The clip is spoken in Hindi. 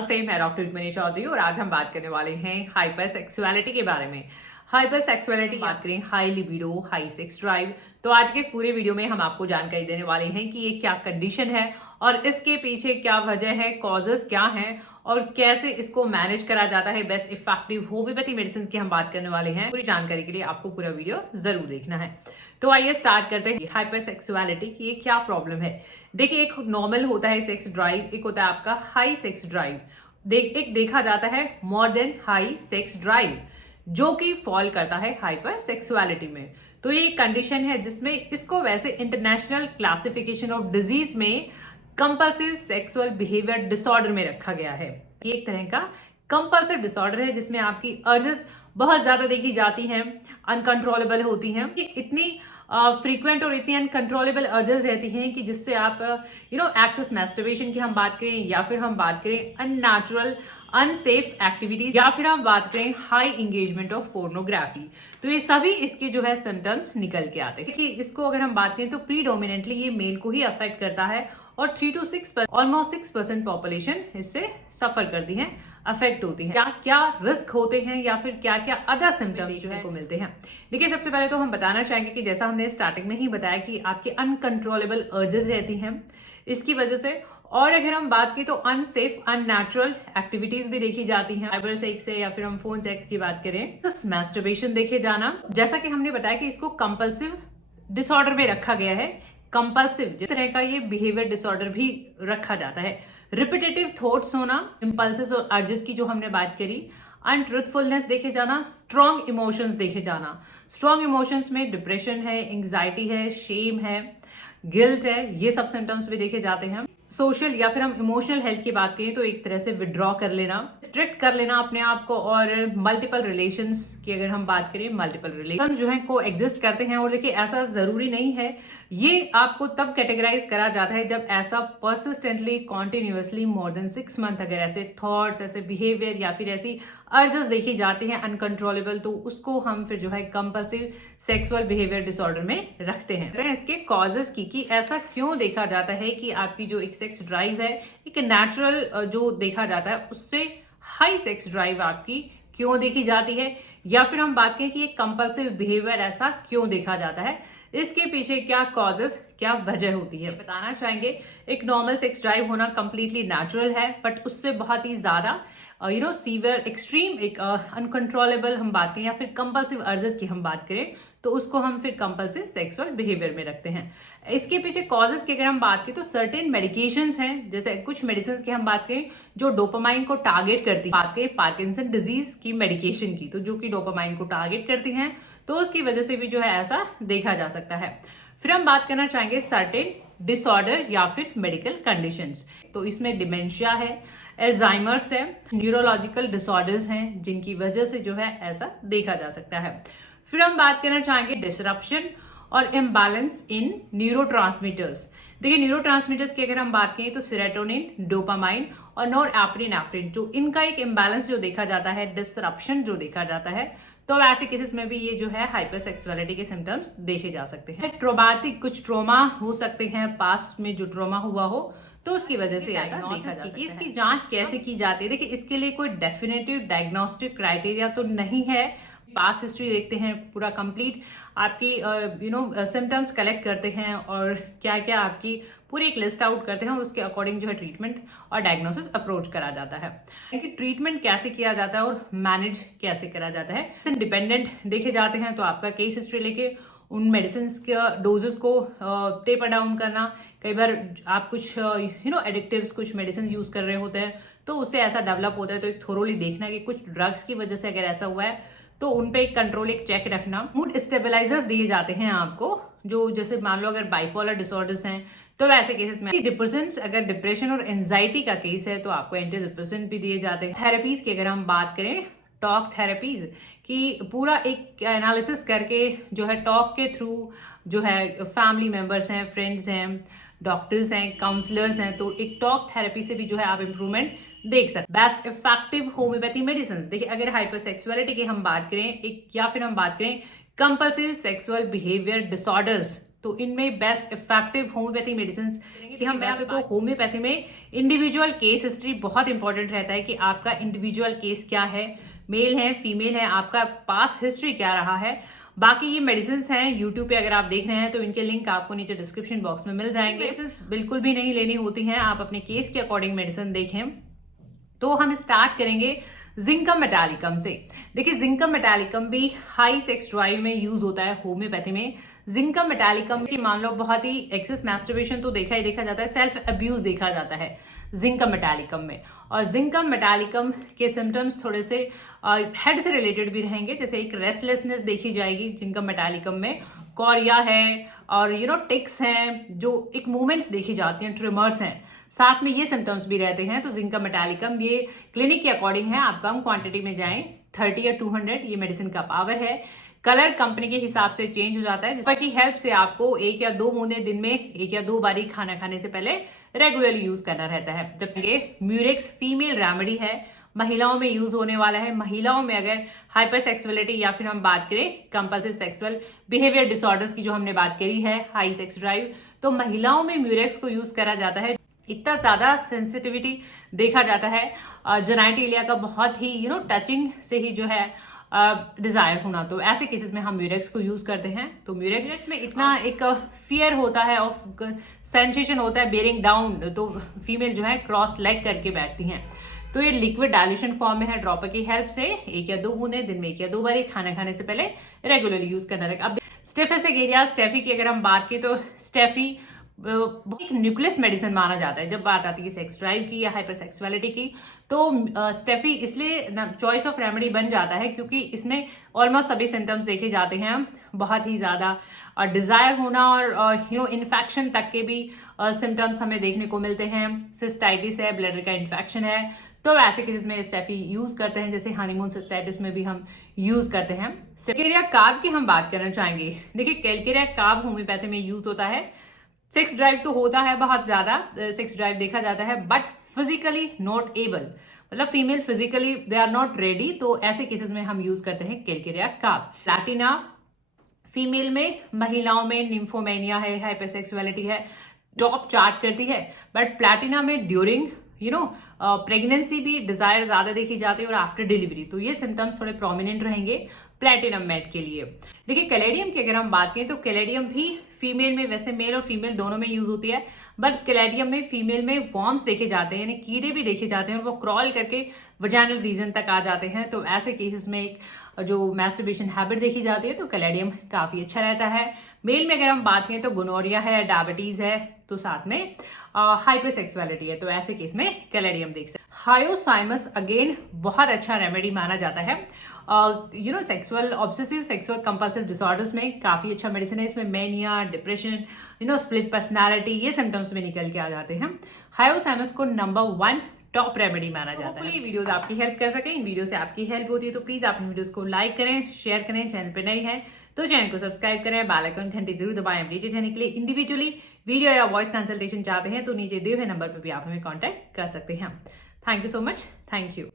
नमस्ते, मैं डॉक्टर रुक्मिणी चौधरी और आज हम बात करने वाले हैं हाइपर सेक्सुअलिटी के बारे में। हाइपर सेक्सुअलिटी बात करें, high libido, high sex drive. तो आज के इस पूरे वीडियो में हम आपको जानकारी देने वाले हैं कि ये क्या कंडीशन है और इसके पीछे क्या वजह है, कॉजेस क्या हैं और कैसे इसको मैनेज करा जाता है। बेस्ट इफेक्टिव होम्योपैथी मेडिसिन की हम बात करने वाले हैं। पूरी जानकारी के लिए आपको पूरा वीडियो जरूर देखना है। तो आइए स्टार्ट करते हैं हाइपर सेक्सुअलिटी की ये क्या प्रॉब्लम है। देखिए, एक नॉर्मल होता है सेक्स ड्राइव, एक होता है आपका हाई सेक्स ड्राइव। एक देखा जाता है more than high sex drive, जो कि फॉल करता है हाइपर सेक्सुअलिटी में। तो ये एक कंडीशन है जिसमें इसको वैसे इंटरनेशनल क्लासिफिकेशन ऑफ डिजीज में कंपल्सिव सेक्सुअल बिहेवियर डिसऑर्डर में रखा गया है। ये एक तरह का कंपल्सिव डिसऑर्डर है जिसमें आपकी अर्जेस बहुत ज्यादा देखी जाती हैं, अनकंट्रोलेबल होती हैं। ये इतनी फ्रीक्वेंट और इतनी अनकंट्रोलेबल अर्जेस रहती हैं कि जिससे आप एक्सेस मैस्टरबेशन की हम बात करें या फिर हम बात करें अननेचुरल अनसेफ एक्टिविटीज या फिर हम बात करें हाई इंगेजमेंट ऑफ पोर्नोग्राफी, तो ये सभी इसके जो है सिम्टम्स निकल के आते हैं। देखिए, इसको अगर हम बात करें तो प्रीडोमिनेंटली ये मेल को ही अफेक्ट करता है और 3 to 6% ऑलमोस्ट 6% पॉपुलेशन इससे सफर करती है, अफेक्ट होती है। क्या क्या रिस्क होते हैं या फिर क्या क्या अदर सिम्टम्स जो है को मिलते हैं। देखिए, सबसे पहले तो हम बताना चाहेंगे कि जैसा हमने स्टार्टिंग में ही बताया कि आपके अनकंट्रोलेबल अर्जेस रहती हैं इसकी वजह से, और अगर हम बात की तो अनसेफ अननेचुरल एक्टिविटीज भी देखी जाती हैं। साइबर सेक्स है या फिर हम फोन सेक्स की बात करें तो मैस्टरबेशन देखे जाना, जैसा कि हमने बताया कि इसको कंपल्सिव डिसऑर्डर में रखा गया है। कंपल्सिव जिस तरह का ये बिहेवियर डिसऑर्डर भी रखा जाता है। रिपीटेटिव थॉट्स होना, इंपल्सेस और अर्जेस की जो हमने बात करी, अनट्रूथफुलनेस देखे जाना, स्ट्रॉन्ग इमोशंस देखे जाना। स्ट्रॉन्ग इमोशंस में डिप्रेशन है, एंग्जाइटी है, शेम है, गिल्ट है, ये सब सिम्टम्स भी देखे जाते हैं। सोशल या फिर हम इमोशनल हेल्थ की बात करें तो एक तरह से विड्रॉ कर लेना, स्ट्रिक्ट कर लेना अपने आप को, और मल्टीपल रिलेशंस की अगर हम बात करें, मल्टीपल रिलेशन जो है को एग्जिस्ट करते हैं। और देखिए, ऐसा जरूरी नहीं है, ये आपको तब कैटेगराइज करा जाता है जब ऐसा persistently continuously more than 6 month अगर ऐसे थॉट्स, ऐसे बिहेवियर या फिर ऐसी अर्जेस देखी जाती हैं अनकंट्रोलेबल, तो उसको हम फिर जो है कंपल्सिव सेक्सुअल बिहेवियर डिसऑर्डर में रखते हैं। तो इसके कॉजेस की कि ऐसा क्यों देखा जाता है कि आपकी जो एक सेक्स ड्राइव है, एक नेचुरल जो देखा जाता है उससे हाई सेक्स ड्राइव आपकी क्यों देखी जाती है, या फिर हम बात करें कि एक कंपल्सिव बिहेवियर ऐसा क्यों देखा जाता है, इसके पीछे क्या कॉजेस, क्या वजह होती है, बताना चाहेंगे। एक नॉर्मल सेक्स ड्राइव होना कंप्लीटली नेचुरल है, बट उससे बहुत ही ज्यादा सीवियर एक्सट्रीम एक अनकंट्रोलेबल हम बात करें या फिर कंपल्सिव अर्जेस की हम बात करें तो उसको हम फिर कंपल्सिव सेक्सुअल बिहेवियर में रखते हैं। इसके पीछे कॉजेस की अगर हम बात करें तो सर्टेन मेडिकेशंस हैं, जैसे कुछ मेडिसिन की हम बात करें जो डोपामाइन को टारगेट करती है। बात करें पार्किंसन डिजीज की मेडिकेशन की, तो जो कि डोपामाइन को टारगेट करती हैं, तो उसकी वजह से भी जो है ऐसा देखा जा सकता है। फिर हम बात करना चाहेंगे सर्टेन डिसऑर्डर या फिर मेडिकल कंडीशंस। तो इसमें डिमेंशिया है, एल्जाइमर्स है, न्यूरोलॉजिकल डिसऑर्डर्स हैं जिनकी वजह से जो है ऐसा देखा जा सकता है। फिर हम बात करना चाहेंगे डिसरप्शन और इम्बैलेंस इन न्यूरोट्रांसमीटर्स। देखिए, न्यूरोट्रांसमीटर्स की अगर हम बात करें तो सेरोटोनिन, डोपामाइन और नॉरएपिनेफ्रिन, जो इनका एक इम्बैलेंस जो देखा जाता है, डिसरप्शन जो देखा जाता है, तो ऐसे केसेस में भी ये जो है हाइपरसेक्सुअलिटी के सिम्टम्स देखे जा सकते हैं। ट्रोमाटिक कुछ ट्रोमा हो सकते हैं, पास्ट में जो ट्रोमा हुआ हो तो उसकी वजह से ऐसा देखा जा सकता है। इसकी जांच कैसे की जाती है? देखिए, इसके लिए कोई डेफिनेटिव डायग्नोस्टिक क्राइटेरिया तो नहीं है। पास्ट हिस्ट्री देखते हैं, पूरा कंप्लीट आपकी सिम्टम्स कलेक्ट करते हैं और क्या क्या आपकी पूरी एक लिस्ट आउट करते हैं और उसके अकॉर्डिंग जो है ट्रीटमेंट और डायग्नोसिस अप्रोच करा जाता है। कि ट्रीटमेंट कैसे किया जाता है और मैनेज कैसे करा जाता है, डिपेंडेंट देखे जाते हैं। तो आपका केस हिस्ट्री लेके उन मेडिसिन के डोजेस को टेपर डाउन करना, कई बार आप कुछ एडिक्टिव्स कुछ मेडिसिन यूज कर रहे होते हैं तो उससे ऐसा डेवलप होता है, तो एक थोरोली देखना कि कुछ ड्रग्स की वजह से अगर ऐसा हुआ है तो उन पे एक कंट्रोल, एक चेक रखना। मूड स्टेबलाइजर्स दिए जाते हैं आपको, जो जैसे मान लो अगर बाइपोलर डिसऑर्डर्स हैं तो वैसे केसेस में डिप्रेशंस, अगर डिप्रेशन और एंजाइटी का केस है तो आपको एंटी डिप्रेसेंट भी दिए जाते हैं। थेरेपीज की अगर हम बात करें, टॉक थेरेपीज की पूरा एक एनालिसिस करके जो है टॉक के थ्रू जो है फैमिली मेंबर्स हैं, फ्रेंड्स हैं, डॉक्टर्स हैं, काउंसलर्स हैं, तो एक टॉक थेरेपी से भी जो है आप इंप्रूवमेंट देख सकते। बेस्ट इफेक्टिव होम्योपैथी मेडिसिन, देखिए अगर हाइपरसेक्सुअलिटी की हम बात करें एक, या फिर हम बात करें कंपल्सिव सेक्सुअल बिहेवियर डिसऑर्डर्स, तो इनमें बेस्ट इफेक्टिव होम्योपैथी मेडिसिन कि हम वैसे तो होम्योपैथी में इंडिविजुअल केस हिस्ट्री बहुत इंपॉर्टेंट रहता है कि आपका इंडिविजुअल केस क्या है, मेल है फीमेल है, आपका पास्ट हिस्ट्री क्या रहा है। बाकी ये मेडिसिन हैं यूट्यूब पे अगर आप देख रहे हैं तो इनके लिंक आपको नीचे डिस्क्रिप्शन बॉक्स में मिल जाएंगे। मेडिसिन बिल्कुल भी नहीं लेनी होती हैं, आप अपने केस के अकॉर्डिंग मेडिसिन देखें। तो हम स्टार्ट करेंगे जिंकम मेटालिकम से। देखिए जिंकम मेटालिकम भी हाई सेक्स ड्राइव में यूज होता है होम्योपैथी में। जिंकम मेटालिकम की मान लो बहुत ही एक्सेस मैस्टरबेशन तो देखा जाता है, सेल्फ अब्यूज देखा जाता है जिंकम मेटालिकम में। और जिंकम मेटालिकम के सिम्टम्स थोड़े से हेड से रिलेटेड भी रहेंगे, जैसे एक रेस्टलेसनेस देखी जाएगी जिंकम मेटालिकम में, कॉरिया है और टिक्स हैं, जो एक मूवमेंट्स देखी जाती हैं, ट्रिमर्स हैं, साथ में ये सिम्टम्स भी रहते हैं। तो जिंकम मेटालिकम ये क्लिनिक के अकॉर्डिंग है, आप कम क्वांटिटी में जाएं, 30 या 200 ये मेडिसिन का पावर है। कलर कंपनी के हिसाब से चेंज हो जाता है, जिसकी हेल्प से आपको 1 या 2 बूंदे दिन में 1 या 2 बारी खाना खाने से पहले रेगुलरली यूज करना रहता है। जबकि म्यूरेक्स फीमेल रेमेडी है, महिलाओं में यूज होने वाला है। महिलाओं में अगर हाइपरसेक्सुअलिटी या फिर हम बात करें कंपल्सिव सेक्सुअल बिहेवियर डिसऑर्डर्स की जो हमने बात करी है, हाई सेक्स ड्राइव, तो महिलाओं में म्यूरेक्स को यूज करा जाता है। इतना ज्यादा सेंसिटिविटी देखा जाता है जेनाइटेलिया का, बहुत ही टचिंग से ही जो है डिजायर होना, तो ऐसे केसेस में हम म्यूरेक्स को यूज करते हैं। तो म्यूरेक्स में इतना एक फियर होता है, ऑफ सेंसेशन होता है बेरिंग डाउन, तो फीमेल जो है क्रॉस लेग करके बैठती हैं। तो ये लिक्विड डाइल्यूशन फॉर्म में है, ड्रॉपर की हेल्प से 1 या 2 बूंदे दिन में 1 या 2 बार खाना खाने से पहले रेगुलरली यूज करना रहेगा। अब स्टेफिस स्टेफी की अगर हम बात की तो स्टेफी एक न्यूक्लियस मेडिसिन माना जाता है जब बात आती है सेक्स ड्राइव की या हाइपरसेक्सुअलिटी की। तो स्टेफी इसलिए चॉइस ऑफ रेमेडी बन जाता है क्योंकि इसमें ऑलमोस्ट सभी सिम्टम्स देखे जाते हैं, बहुत ही ज्यादा डिजायर होना और इन्फेक्शन तक के भी सिम्टम्स हमें देखने को मिलते हैं। सिस्टाइटिस है, ब्लैडर का इन्फेक्शन है, तो ऐसे केसेस में स्टेफी यूज करते हैं, जैसे हनीमून सिस्टाइटिस में भी हम यूज करते हैं। कैलकेरिया कार्ब की हम बात करना चाहेंगे। देखिए कैलकेरिया कार्ब होम्योपैथी में यूज होता है। सेक्स ड्राइव तो होता है, बहुत ज्यादा सेक्स ड्राइव देखा जाता है, बट फिजिकली नॉट एबल, मतलब female physically they are not ready, तो ऐसे केसेस में हम यूज करते हैं कैलकेरिया कार्ब। प्लैटिना फीमेल में, महिलाओं में निम्फोमेनिया है, हाइपरसेक्सुअलिटी है, टॉप चार्ट करती है, बट प्लैटिना में ड्यूरिंग प्रेगनेंसी भी डिजायर ज्यादा देखी जाती है और आफ्टर डिलीवरी, तो ये सिम्टम्स थोड़े प्रोमिनेंट रहेंगे प्लैटिनम मेट के लिए। देखिए कैलेडियम की अगर हम बात करें तो कैलेडियम भी फीमेल में, वैसे मेल और फीमेल दोनों में यूज होती है, बट कैलेडियम में फीमेल में वॉर्म्स देखे जाते हैं, यानी कीड़े भी देखे जाते हैं और वो क्रॉल करके वजाइनल रीजन तक आ जाते हैं। तो ऐसे केसेस में एक जो मैस्टरबेशन हैबिट देखी जाती है तो कैलेडियम काफी अच्छा रहता है। मेल में अगर हम बात करें तो गोनोरिया है, डायबिटीज है, तो साथ में हाइपरसेक्सुअलिटी है, तो ऐसे केस में कैलेडियम देख सकते हैं। हायोसाइमस अगेन बहुत अच्छा रेमेडी माना जाता है, sexual obsessive sexual compulsive disorders में काफी अच्छा मेडिसिन है। इसमें मैनिया, डिप्रेशन, स्प्लिट पर्सनालिटी, ये सिम्टम्स में निकल के आ जाते हैं। हायोसाइमस को नंबर 1 टॉप रेमेडी माना जाता है। वीडियोस आपकी हेल्प कर सकें, इन वीडियो से आपकी हेल्प होती है, तो प्लीज आप इन वीडियोस को लाइक करें, शेयर करें। चैनल पर नई है तो चैनल को सब्सक्राइब करें, बेल आइकन घंटी जरूर दबाएं अपडेटेड रहने के लिए। इंडिविजुअली वीडियो या वॉइस कंसल्टेशन चाहते हैं तो नीचे दिए हुए नंबर पर भी आप हमें कॉन्टैक्ट कर सकते हैं। Thank you so much, thank you.